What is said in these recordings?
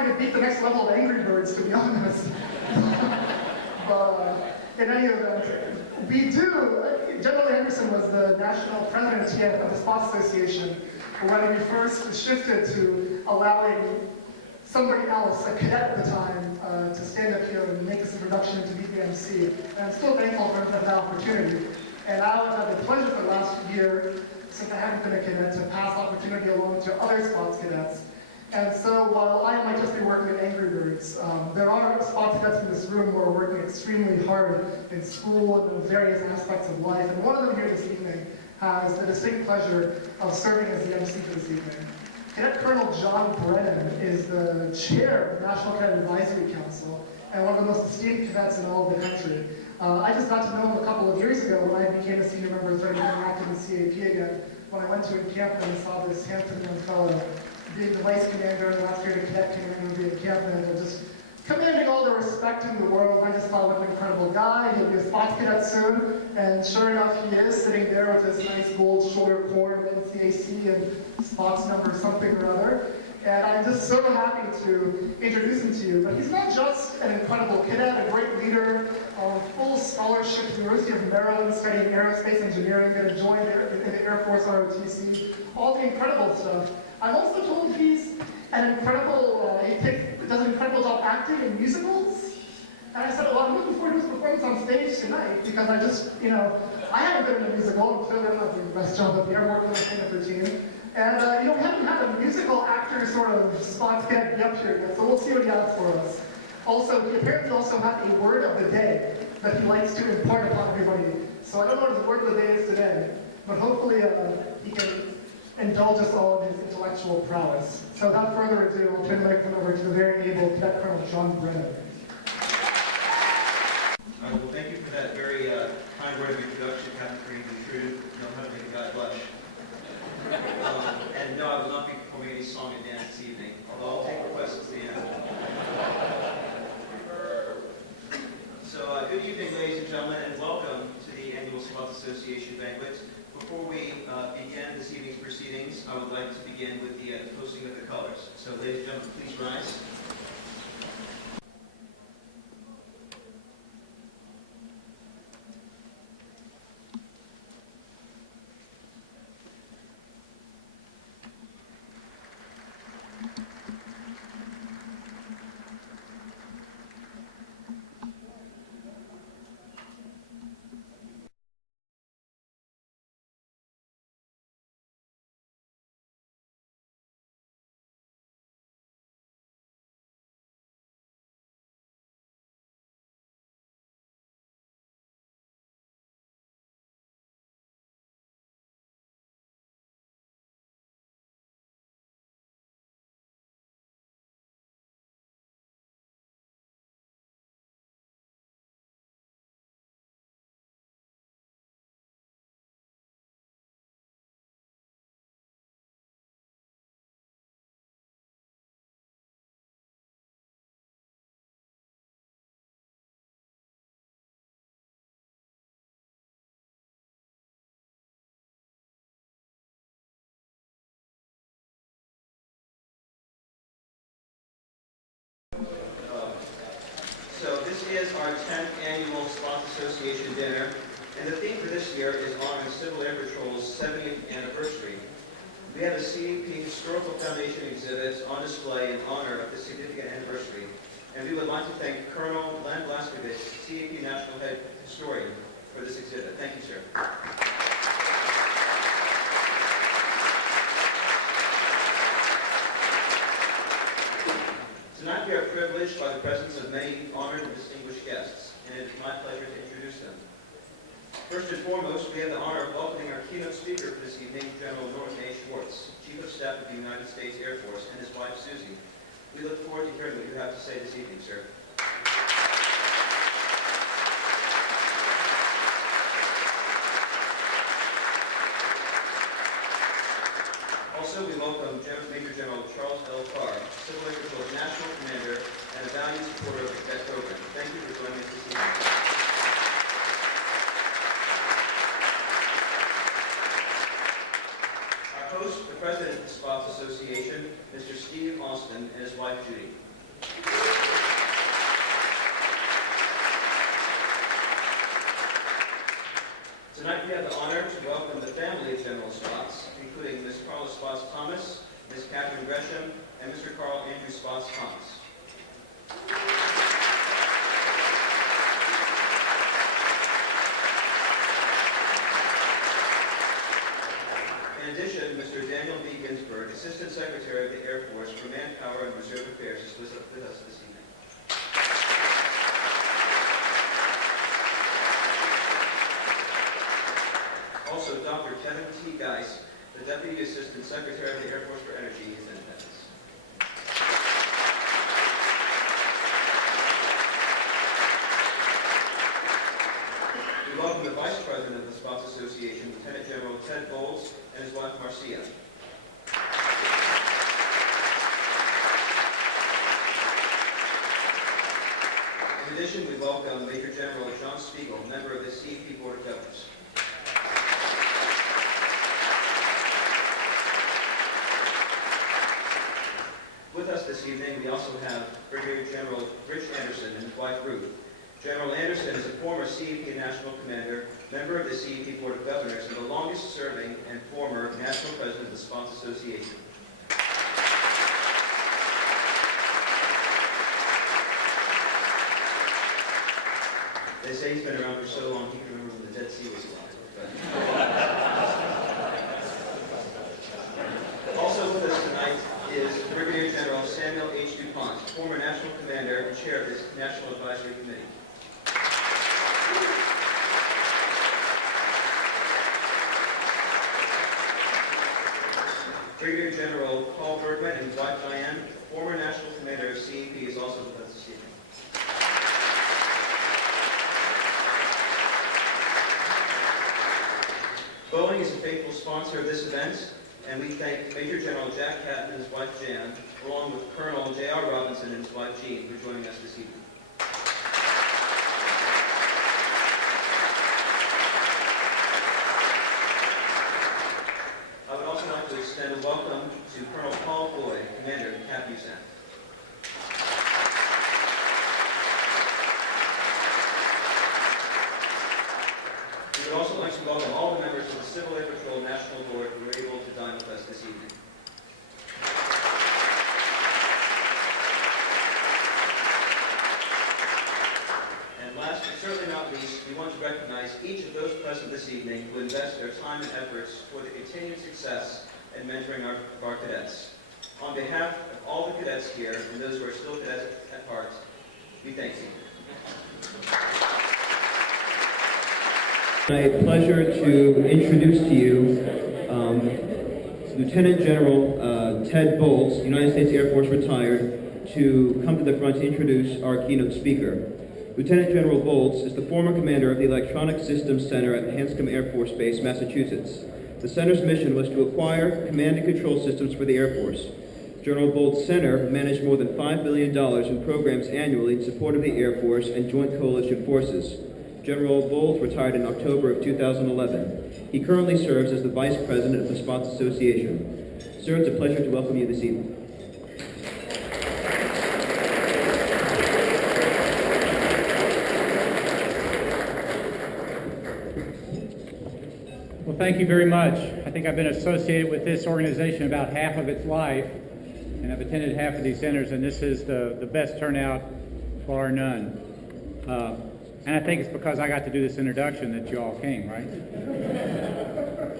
trying to beat the next level of Angry Birds, to be honest. But in any event, we do. General Anderson was the national president here of the Sports Association when we first shifted to allowing somebody else, a cadet at the time, to stand up here and make this introduction into BBMC. And I'm still thankful for that opportunity. And I've had the pleasure for the last year, since I haven't been a cadet, to pass opportunity along to other sports cadets. And so while I might just be working at Angry Birds, there are sports cadets in this room who are working extremely hard in school and in various aspects of life. And one of them here this evening has the distinct pleasure of serving as the MC for this evening. Cadet Colonel John Brennan is the chair of the National Cadet Advisory Council and one of the most esteemed cadets in all of the country. I just got to know him a couple of years ago when I became a senior member and started becoming active in CAP again, when I went to encampment and saw this handsome young fellow being the vice commander and last year the cadet commander of the encampment and just commanding all the respect in the world. I just thought, what an incredible guy. He'll be a spots cadet soon. And sure enough, he is sitting there with his nice gold shoulder cord and NCAC and spots number something or other. And I'm just so happy to introduce him to you. But he's not just an incredible cadet, a great leader, full scholarship to the University of Maryland studying aerospace engineering, going to join the Air Force ROTC, all the incredible stuff. I'm also told he's an incredible, he does an incredible job acting in musicals. And I said, well, I'm looking forward to his performance on stage tonight because I just, I haven't been in a musical, and clearly I'm not doing the best job up here. I'm working on the stand-up routine. And, we haven't had a musical actor sort of spots cadet be up here yet, so we'll see what he has for us. Also, he apparently also has a word of the day that he likes to impart upon everybody. So I don't know what his word of the day is today, but hopefully he can indulge us all in his intellectual prowess. So without further ado, I'll turn the microphone over to the very able Cadet Colonel John Brennan. Well, thank you for that very kind word of introduction, Captain Green. You know how to make a guy blush. And no, I will not be performing any song and dance this evening, although I'll take requests at the end. So, good evening, ladies and gentlemen, and welcome to the Annual Sports Association Banquet. Before we begin this evening's proceedings, I would like to begin with the posting of the colors. So, ladies and gentlemen, please rise. So this is our 10th annual Sports Association dinner, and the theme for this year is honoring Civil Air Patrol's 70th anniversary. We have a CAP Historical Foundation exhibit on display in honor of this significant anniversary, and we would like to thank Colonel Len Blaskovich, CAP National Head Historian, for this exhibit. Thank you, sir. Tonight we are privileged by the presence of many honored and distinguished guests, and it is my pleasure to introduce them. First and foremost, we have the honor of welcoming our keynote speaker for this evening, General Norman A. Schwartz, Chief of Staff of the United States Air Force, and his wife, Susie. We look forward to hearing what you have to say this evening, sir. Also, we welcome Major General Charles L. Carr, Civil Air Patrol's National Commander and a valued supporter of the cadet program. Thank you for joining us this evening. Our host, the President of the Sports Association, Mr. Steve Austin, and his wife, Judy. Tonight we have the honor to welcome the family of General Spots, including Ms. Carla Spots Thomas, Ms. Catherine Gresham, and Mr. Carl Andrew Spots Thomas. In addition, Mr. Daniel B. Ginsburg, Assistant Secretary of the Air Force for Manpower and Reserve Affairs, is with us this evening. Also, Dr. Kevin T. Geis, the Deputy Assistant Secretary of the Air Force for Energy, is in attendance. We welcome the Vice President of the Spots Association, Lieutenant General Ted Bowles, and his wife, Marcia. In addition, we welcome Major General John Spiegel, member of the CEP Board of Governors. With us this evening, we also have Brigadier General Rich Anderson and his wife, Ruth. General Anderson is a former CEP National Commander, member of the CEP Board of Governors, and the longest-serving and former National President of the Spots Association. They say he's been around for so long, he can remember when the Dead Sea was alive. Also with us tonight is Brigadier General Samuel H. DuPont, former National Commander and Chair of this National Advisory Committee. Brigadier General Paul Bergman and his wife Diane, former National Commander of CEP, is also with us this evening. Boeing is a faithful sponsor of this event, and we thank Major General Jack Catton and his wife Jan, along with Colonel J.R. Robinson and his wife Jean, for joining us this evening. I would also like to extend a welcome to Colonel Paul Boyd, Commander of Cap USAC. We would also like to welcome all the members of the Civil Air Patrol National Board who were able to dine with us this evening. And last but certainly not least, we want to recognize each of those present this evening who invest their time and efforts for the continued success and mentoring of our cadets. On behalf of all the cadets here and those who are still cadets at heart, we thank you. My pleasure to introduce to you Lieutenant General Ted Bowles, United States Air Force retired, to come to the front to introduce our keynote speaker. Lieutenant General Bowles is the former commander of the Electronic Systems Center at Hanscom Air Force Base, Massachusetts. The center's mission was to acquire command and control systems for the Air Force. General Bowles' center managed more than $5 billion in programs annually in support of the Air Force and joint coalition forces. General Bowles retired in October of 2011. He currently serves as the Vice President of the Spots Association. Sir, it's a pleasure to welcome you this evening. Well, thank you very much. I think I've been associated with this organization about half of its life, and I've attended half of these dinners, and this is the best turnout, bar none. And I think it's because I got to do this introduction that you all came, right?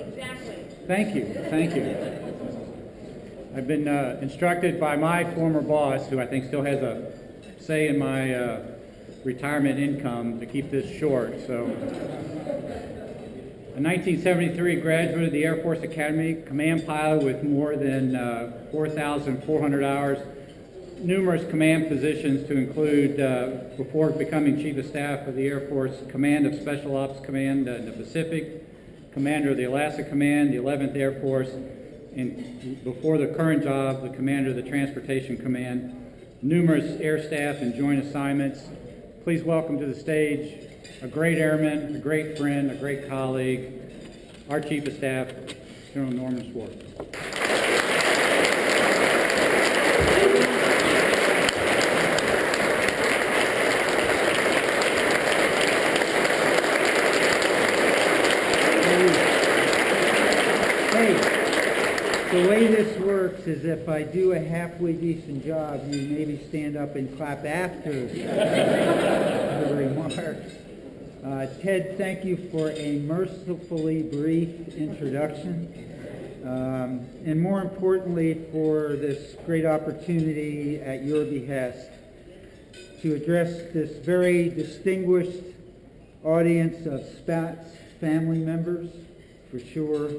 Exactly. Thank you, thank you. I've been instructed by my former boss, who I think still has a say in my retirement income, to keep this short. So, a 1973 graduate of the Air Force Academy, command pilot with more than 4,400 hours, numerous command positions to include, before becoming Chief of Staff of the Air Force, Command of Special Ops Command in the Pacific, Commander of the Alaska Command, the 11th Air Force, and before the current job, the Commander of the Transportation Command, numerous air staff and joint assignments. Please welcome to the stage a great airman, a great friend, a great colleague, our Chief of Staff, General Norman Schwartz. Hey, the way this works is if I do a halfway decent job, you maybe stand up and clap after the remarks. Ted, thank you for a mercifully brief introduction, and more importantly for this great opportunity at your behest to address this very distinguished audience of Spats family members, for sure,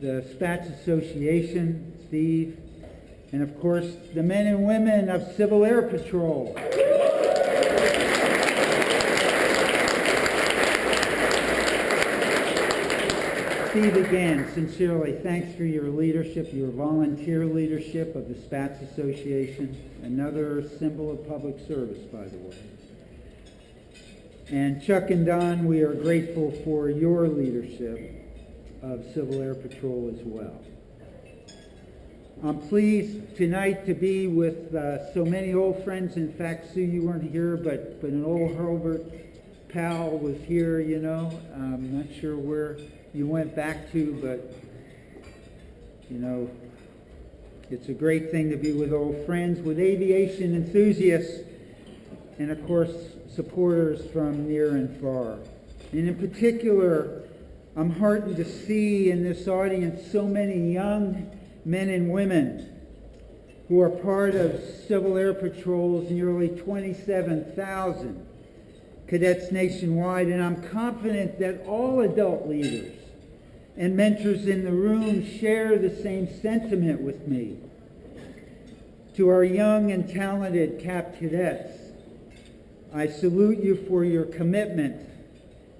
the Spats Association, Steve, and of course the men and women of Civil Air Patrol. Steve, again, sincerely, thanks for your leadership, your volunteer leadership of the Spats Association, another symbol of public service, by the way. And Chuck and Don, we are grateful for your leadership of Civil Air Patrol as well. I'm pleased tonight to be with so many old friends. In fact, Sue, you weren't here, but an old Herbert pal was here, you know. I'm not sure where you went back to, but, you know, it's a great thing to be with old friends, with aviation enthusiasts, and of course, supporters from near and far. And in particular, I'm heartened to see in this audience so many young men and women who are part of Civil Air Patrol's nearly 27,000 cadets nationwide, and I'm confident that all adult leaders and mentors in the room share the same sentiment with me. To our young and talented CAP cadets, I salute you for your commitment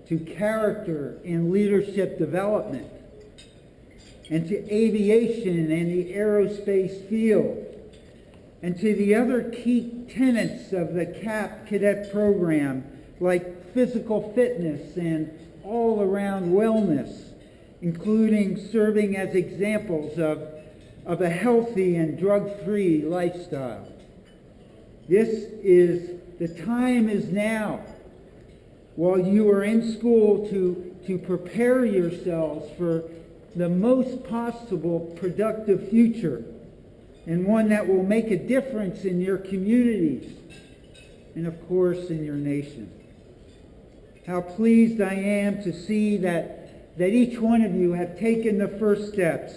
to character and leadership development, and to aviation and the aerospace field, and to the other key tenets of the CAP cadet program, like physical fitness and all-around wellness, including serving as examples of a healthy and drug-free lifestyle. The time is now, while you are in school, to prepare yourselves for the most possible productive future, and one that will make a difference in your communities and, of course, in your nation. How pleased I am to see that each one of you have taken the first steps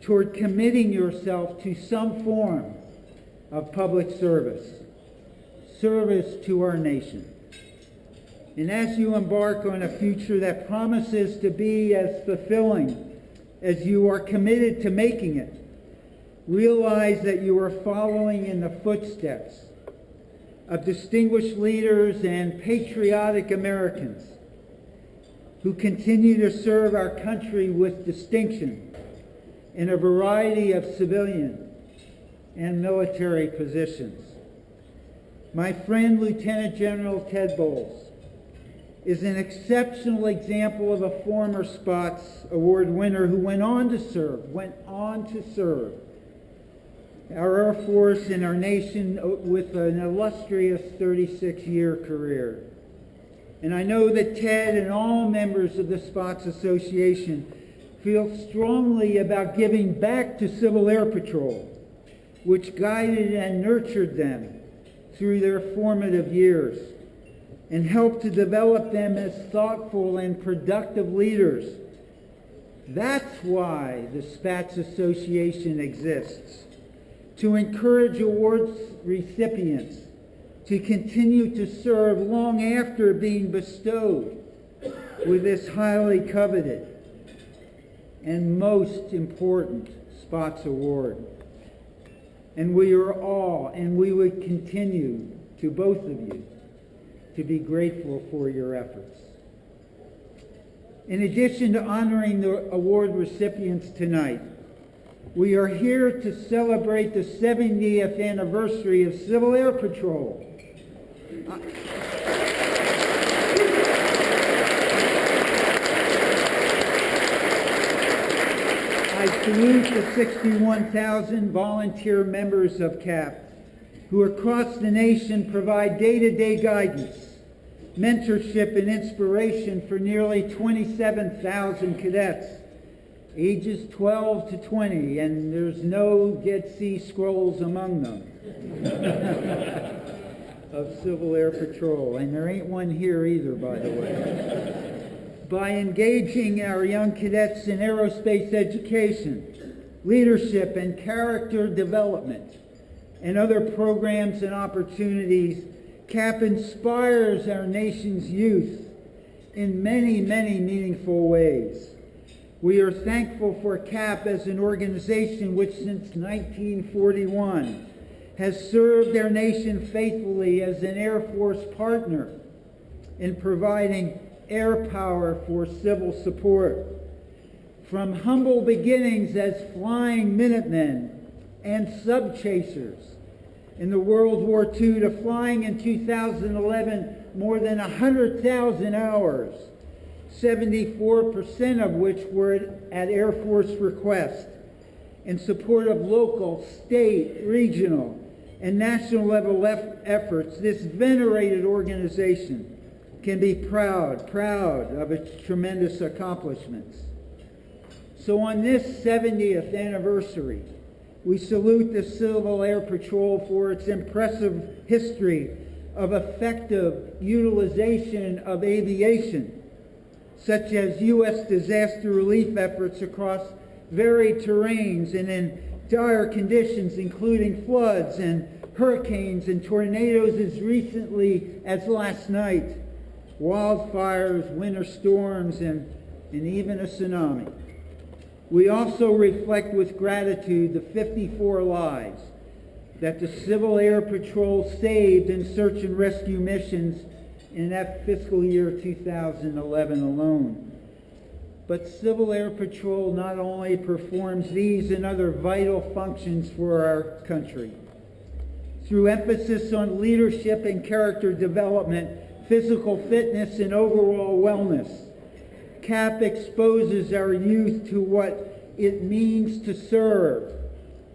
toward committing yourself to some form of public service to our nation. And as you embark on a future that promises to be as fulfilling as you are committed to making it, realize that you are following in the footsteps of distinguished leaders and patriotic Americans who continue to serve our country with distinction in a variety of civilian and military positions. My friend, Lieutenant General Ted Bowles, is an exceptional example of a former Spots Award winner who went on to serve our Air Force and our nation with an illustrious 36-year career. And I know that Ted and all members of the Spots Association feel strongly about giving back to Civil Air Patrol, which guided and nurtured them through their formative years and helped to develop them as thoughtful and productive leaders. That's why the Spats Association exists, to encourage awards recipients to continue to serve long after being bestowed with this highly coveted and most important Spots Award. And we are all, and we would continue to both of you, to be grateful for your efforts. In addition to honoring the award recipients tonight, we are here to celebrate the 70th anniversary of Civil Air Patrol. I salute the 61,000 volunteer members of CAP who across the nation provide day-to-day guidance, mentorship, and inspiration for nearly 27,000 cadets ages 12 to 20, and there's no Dead Sea Scrolls among them of Civil Air Patrol, and there ain't one here either, by the way. By engaging our young cadets in aerospace education, leadership, and character development, and other programs and opportunities, CAP inspires our nation's youth in many, many meaningful ways. We are thankful for CAP as an organization which since 1941 has served our nation faithfully as an Air Force partner in providing air power for civil support. From humble beginnings as flying Minutemen and sub-chasers in the World War II to flying in 2011 more than 100,000 hours, 74% of which were at Air Force request, in support of local, state, regional, and national level efforts. This venerated organization can be proud of its tremendous accomplishments. So on this 70th anniversary, we salute the Civil Air Patrol for its impressive history of effective utilization of aviation, such as U.S. disaster relief efforts across varied terrains and in dire conditions, including floods and hurricanes and tornadoes as recently as last night, wildfires, winter storms, and even a tsunami. We also reflect with gratitude the 54 lives that the Civil Air Patrol saved in search and rescue missions in that fiscal year 2011 alone. But Civil Air Patrol not only performs these and other vital functions for our country. Through emphasis on leadership and character development, physical fitness, and overall wellness, CAP exposes our youth to what it means to serve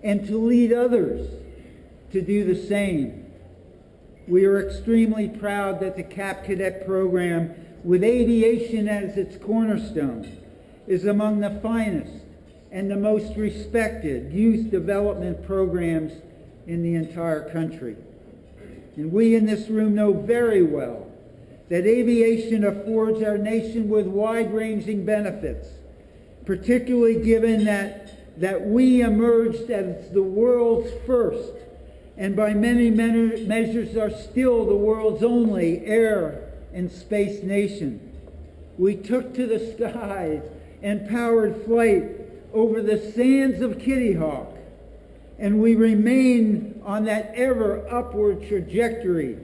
and to lead others to do the same. We are extremely proud that the CAP Cadet program, with aviation as its cornerstone, is among the finest and the most respected youth development programs in the entire country. And we in this room know very well that aviation affords our nation with wide-ranging benefits, particularly given that we emerged as the world's first, and by many measures are still the world's only air and space nation. We took to the skies and powered flight over the sands of Kitty Hawk, and we remain on that ever upward trajectory,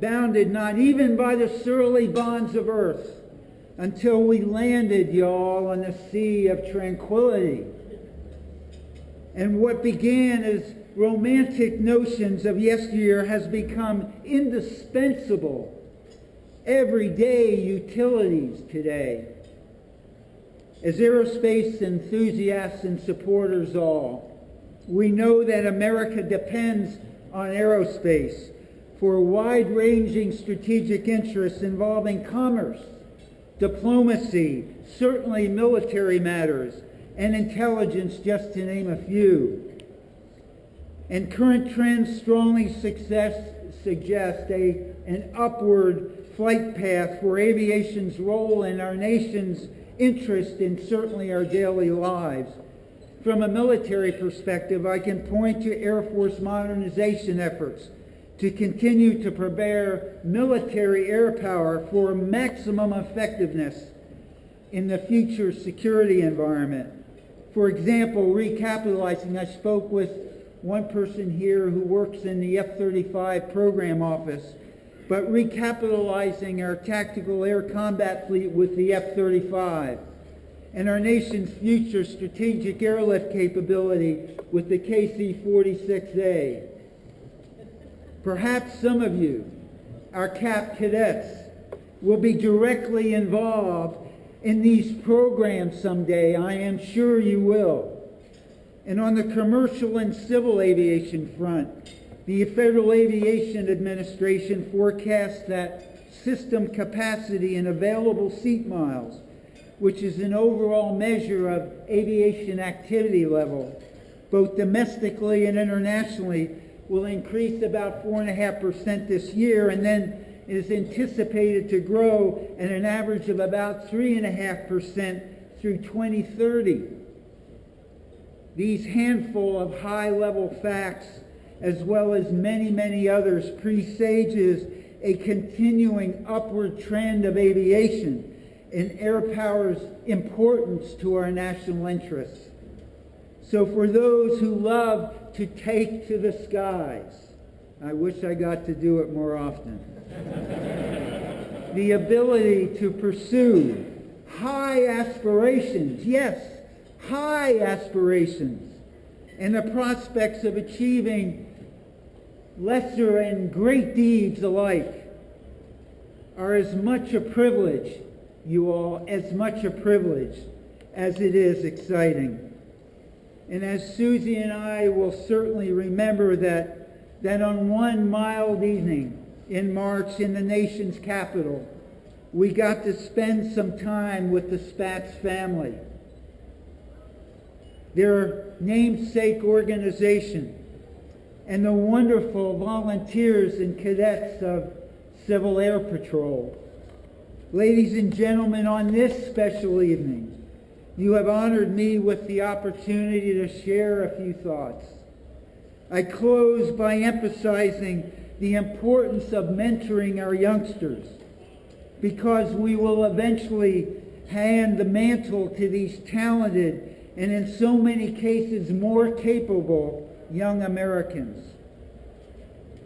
bounded not even by the surly bonds of earth, until we landed, y'all, on the sea of tranquility. And what began as romantic notions of yesteryear has become indispensable, everyday utilities today. As aerospace enthusiasts and supporters all, we know that America depends on aerospace for wide-ranging strategic interests involving commerce, diplomacy, certainly military matters, and intelligence, just to name a few. And current trends strongly suggest an upward flight path for aviation's role in our nation's interest in certainly our daily lives. From a military perspective, I can point to Air Force modernization efforts to continue to prepare military air power for maximum effectiveness in the future security environment. For example, recapitalizing, I spoke with one person here who works in the F-35 program office, but recapitalizing our tactical air combat fleet with the F-35 and our nation's future strategic airlift capability with the KC-46A. Perhaps some of you, our CAP cadets, will be directly involved in these programs someday. I am sure you will. And on the commercial and civil aviation front, the Federal Aviation Administration forecasts that system capacity and available seat miles which is an overall measure of aviation activity level, both domestically and internationally, will increase about 4.5% this year, and then is anticipated to grow at an average of about 3.5% through 2030. These handful of high-level facts, as well as many, many others, presages a continuing upward trend of aviation and air power's importance to our national interests. So for those who love to take to the skies, I wish I got to do it more often, the ability to pursue high aspirations, yes, high aspirations, and the prospects of achieving lesser and great deeds alike are as much a privilege, you all, as much a privilege as it is exciting. And as Susie and I will certainly remember that on one mild evening in March in the nation's capital, we got to spend some time with the Spatz family. Their namesake organization and the wonderful volunteers and cadets of Civil Air Patrol. Ladies and gentlemen, on this special evening, you have honored me with the opportunity to share a few thoughts. I close by emphasizing the importance of mentoring our youngsters, because we will eventually hand the mantle to these talented and in so many cases more capable young Americans.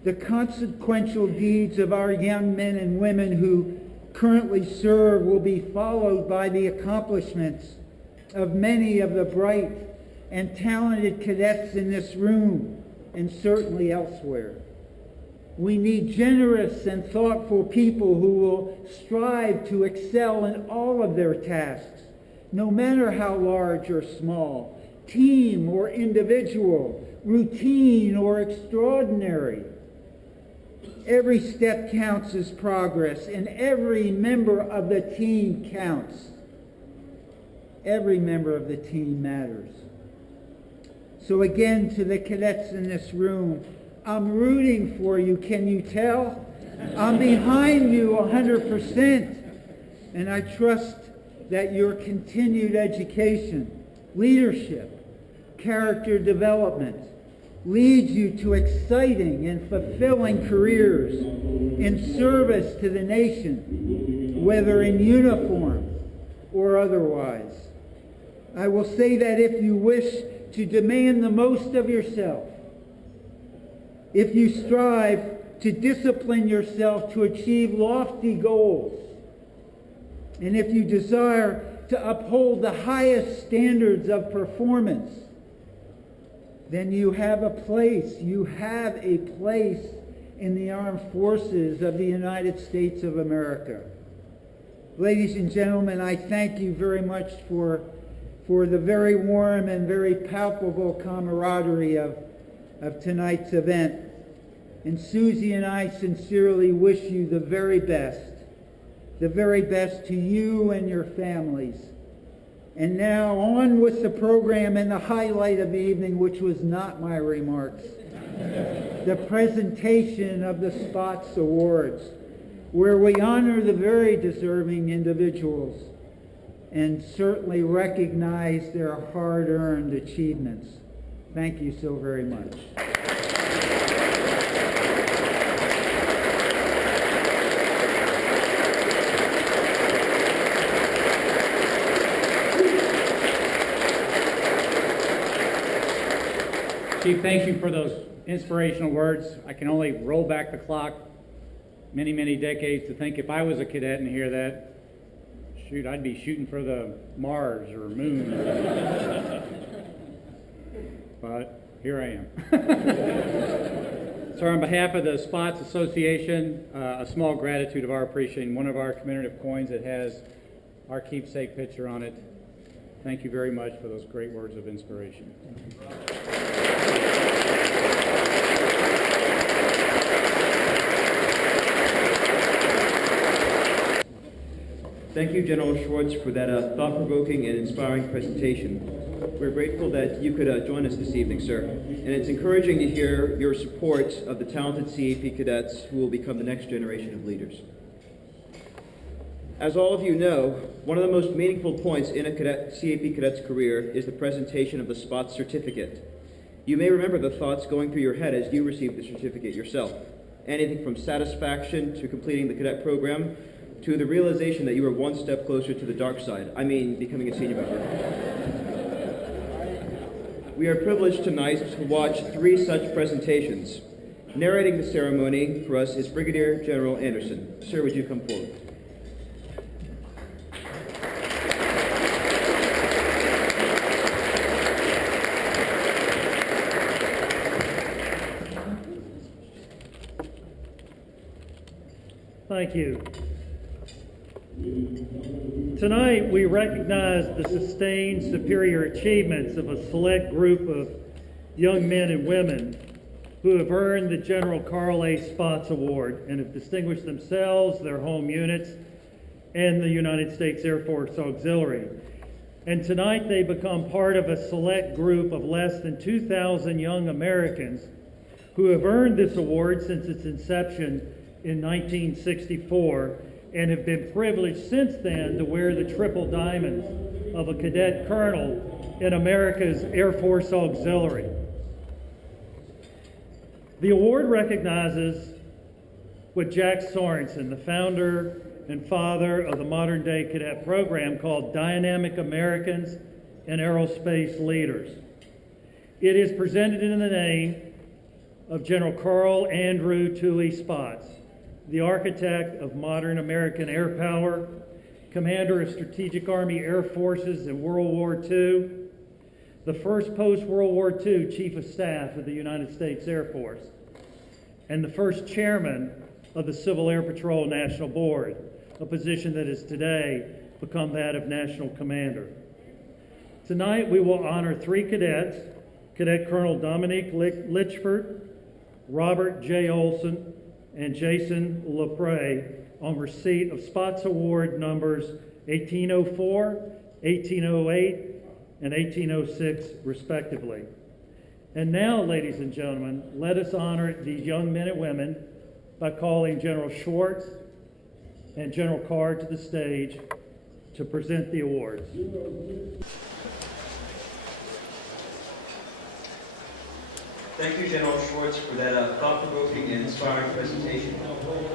The consequential deeds of our young men and women who currently serve will be followed by the accomplishments of many of the bright and talented cadets in this room and certainly elsewhere. We need generous and thoughtful people who will strive to excel in all of their tasks, no matter how large or small, team or individual, routine or extraordinary. Every step counts as progress, and every member of the team counts. Every member of the team matters. So again, to the cadets in this room, I'm rooting for you, can you tell? I'm behind you 100%. And I trust that your continued education, leadership, character development leads you to exciting and fulfilling careers in service to the nation, whether in uniform or otherwise. I will say that if you wish to demand the most of yourself, if you strive to discipline yourself to achieve lofty goals, and if you desire to uphold the highest standards of performance, then you have a place in the armed forces of the United States of America. Ladies and gentlemen, I thank you very much for the very warm and very palpable camaraderie of tonight's event. And Susie and I sincerely wish you the very best to you and your families. And now on with the program and the highlight of the evening, which was not my remarks, the presentation of the Spatz Awards, where we honor the very deserving individuals and certainly recognize their hard-earned achievements. Thank you so very much. Chief, thank you for those inspirational words. I can only roll back the clock many, many decades to think if I was a cadet and hear that, shoot, I'd be shooting for the Mars or Moon. But here I am. So on behalf of the Spatz Association, a small gratitude of our appreciation, one of our commemorative coins that has our keepsake picture on it. Thank you very much for those great words of inspiration. Thank you, General Schwartz, for that thought-provoking and inspiring presentation. We're grateful that you could join us this evening, sir. And it's encouraging to hear your support of the talented CAP cadets who will become the next generation of leaders. As all of you know, one of the most meaningful points in a CAP cadet's career is the presentation of the SPOT certificate. You may remember the thoughts going through your head as you received the certificate yourself. Anything from satisfaction to completing the cadet program to the realization that you were one step closer to the dark side. I mean, becoming a senior member. We are privileged tonight to watch 3 such presentations. Narrating the ceremony for us is Brigadier General Anderson. Sir, would you come forward? Thank you. Tonight, we recognize the sustained superior achievements of a select group of young men and women who have earned the General Carl A. Spaatz Award and have distinguished themselves, their home units, and the United States Air Force Auxiliary. And tonight, they become part of a select group of less than 2,000 young Americans who have earned this award since its inception in 1964 and have been privileged since then to wear the triple diamonds of a cadet colonel in America's Air Force Auxiliary. The award recognizes what Jack Sorensen, the founder and father of the modern day cadet program called Dynamic Americans and Aerospace Leaders. It is presented in the name of General Carl Andrew Toohey Spaatz, the architect of modern American air power, commander of Strategic Army Air Forces in World War II, the first post-World War II Chief of Staff of the United States Air Force, and the first chairman of the Civil Air Patrol National Board, a position that has today become that of National Commander. Tonight we will honor 3 cadets, Cadet Colonel Dominique Litchford, Robert J. Olson, and Jason LaPrey on receipt of Spaatz Award numbers 1804, 1808, and 1806, respectively. And now, ladies and gentlemen, let us honor these young men and women by calling General Schwartz and General Carr to the stage to present the awards. Thank you, General Schwartz, for that thought-provoking and inspiring presentation.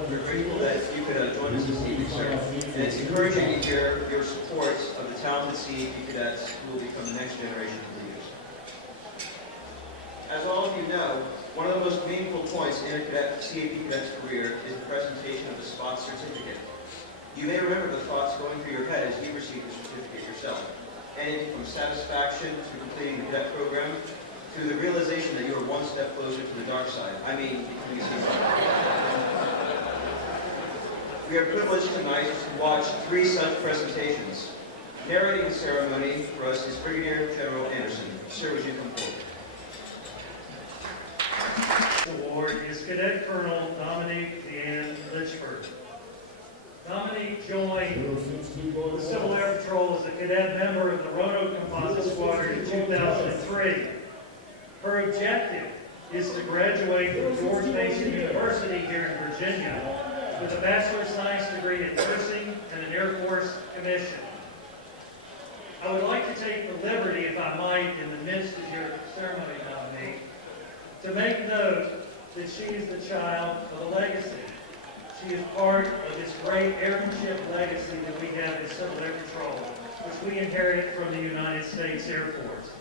We're grateful that you could join us this evening, sir. And it's encouraging to hear your support of the talented CAP cadets who will become the next generation of leaders. As all of you know, one of the most meaningful points in a CAP cadet's career is the presentation of the Spaatz certificate. You may remember the thoughts going through your head as you received the certificate yourself. Anything from satisfaction to completing the cadet program, to the realization that you are one step closer to the dark side. I mean, becoming a senior. We are privileged tonight to watch 3 such presentations. Narrating the ceremony for us is Brigadier General Anderson. Sir, would you come forward? The award is Cadet Colonel Dominique Deanne Litchford. Dominique joined the Civil Air Patrol as a cadet member of the Roanoke Composite Squadron in 2003. Her objective is to graduate from George Mason University here in Virginia with a Bachelor of Science degree in nursing and an Air Force commission. I would like to take the liberty, if I might, in the midst of your ceremony, Dominique, to make note that she is the child of a legacy. She is part of this great airmanship legacy that we have in Civil Air Patrol, which we inherited from the United States Air Force.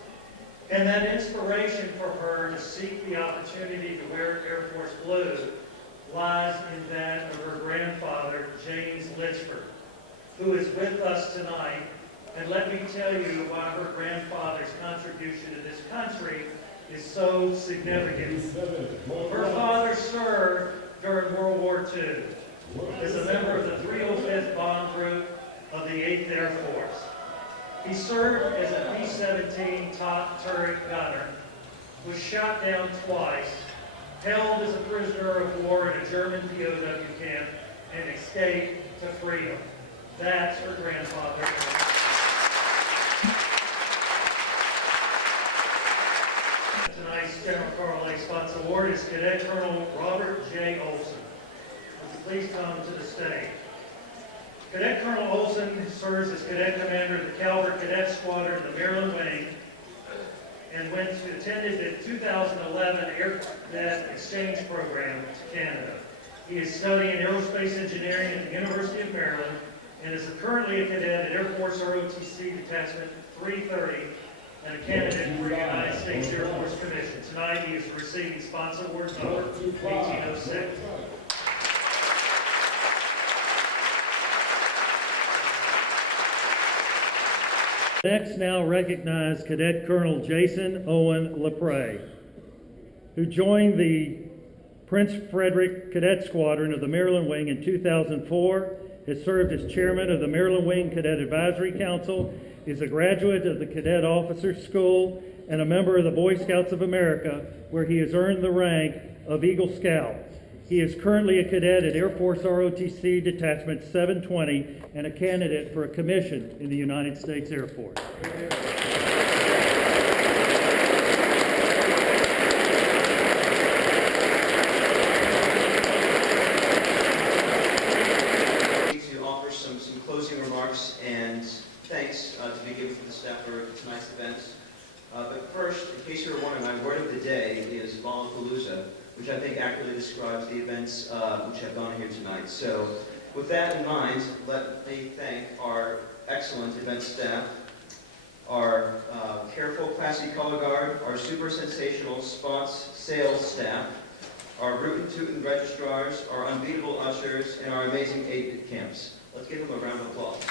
And that inspiration for her to seek the opportunity to wear Air Force blue lies in that of her grandfather, James Litchford, who is with us tonight. And let me tell you why her grandfather's contribution to this country is so significant. Her father served during World War II as a member of the 305th Bomb Group of the 8th Air Force. He served as a B-17 top turret gunner, was shot down twice, held as a prisoner of war in a German POW camp, and escaped to freedom. That's her grandfather. Tonight's General Carl A. Spots Award is Cadet Colonel Robert J. Olson. Would you please come to the stage? Cadet Colonel Olson serves as Cadet Commander of the Calvert Cadet Squadron, the Maryland Wing, and attended the 2011 Air Cadet Exchange Program to Canada. He is studying aerospace engineering at the University of Maryland and is currently a cadet at Air Force ROTC Detachment 330 and a candidate for the United States Air Force Commission. Tonight he is receiving Sponsor Award number 1806. Next, now recognize Cadet Colonel Jason Owen LaPrey, who joined the Prince Frederick Cadet Squadron of the Maryland Wing in 2004, has served as chairman of the Maryland Wing Cadet Advisory Council, is a graduate of the Cadet Officers School, and a member of the Boy Scouts of America, where he has earned the rank of Eagle Scout. He is currently a cadet at Air Force ROTC Detachment 720 and a candidate for a commission in the United States Air Force. To offer some closing remarks and thanks to be given to the staff for tonight's event. But first, in case you were wondering, my word of the day is Lollapalooza, which I think accurately describes the events which have gone here tonight. So with that in mind, let me thank our excellent event staff, our careful, classy color guard, our super sensational spots sales staff, our rootin' tootin' registrars, our unbeatable ushers, and our amazing 8-bit camps. Let's give them a round of applause.